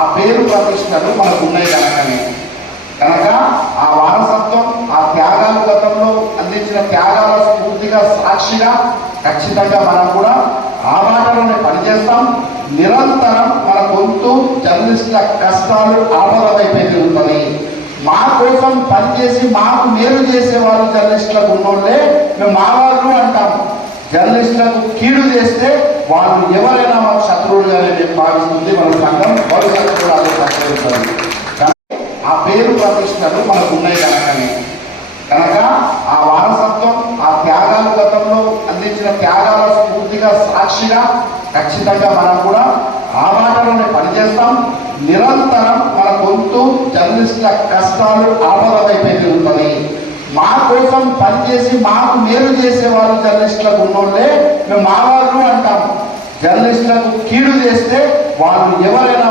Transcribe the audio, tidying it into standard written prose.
ఆ పేరు ప్రతిష్టలు మనకు ఉన్నాయి కనుక ఆ వారసత్వం, ఆ త్యాగాలు, గతంలో అందించిన త్యాగాల స్ఫూర్తిగా, సాక్షిగా ఖచ్చితంగా మనం కూడా ఆ బాటలోనే పనిచేస్తాం. నిరంతరం మన గొంతు జర్నలిస్టుల కష్టాలు ఆమోద వైపే తిరుగుతుంది. మా కోసం పనిచేసి మాకు మేలు చేసేవాళ్ళు జర్నలిస్టులకు ఉన్నోళ్ళే మేము మా వాళ్ళు అంటాము. జర్నలిస్టులకు కీడు చేస్తే వాళ్ళు ఎవరైనా మాకు శత్రువులుగానే మేము భావిస్తుంది మన సంఘం. భవిష్యత్తు కూడా అదే పనిచేస్తుంది. ఆ పేరు ప్రతిష్టలు మనకు ఉన్నాయి కనుక ఆ వారసత్వం, ఆ త్యాగాలు, గతంలో అందించిన త్యాగాల స్ఫూర్తిగా, సాక్షిగా ఖచ్చితంగా మనం కూడా ఆ బాటలోనే పనిచేస్తాం. నిరంతరం మన గొంతు జర్నలిస్టుల కష్టాలు ఆమోద వైపే తిరుగుతుంది. మా కోసం పనిచేసి మాకు మేలు చేసేవాళ్ళు జర్నలిస్టులకు ఉన్నోళ్ళే మేము మా వాళ్ళు అంటాము. జర్నలిస్టులకు కీడు చేస్తే వాళ్ళు ఎవరైనా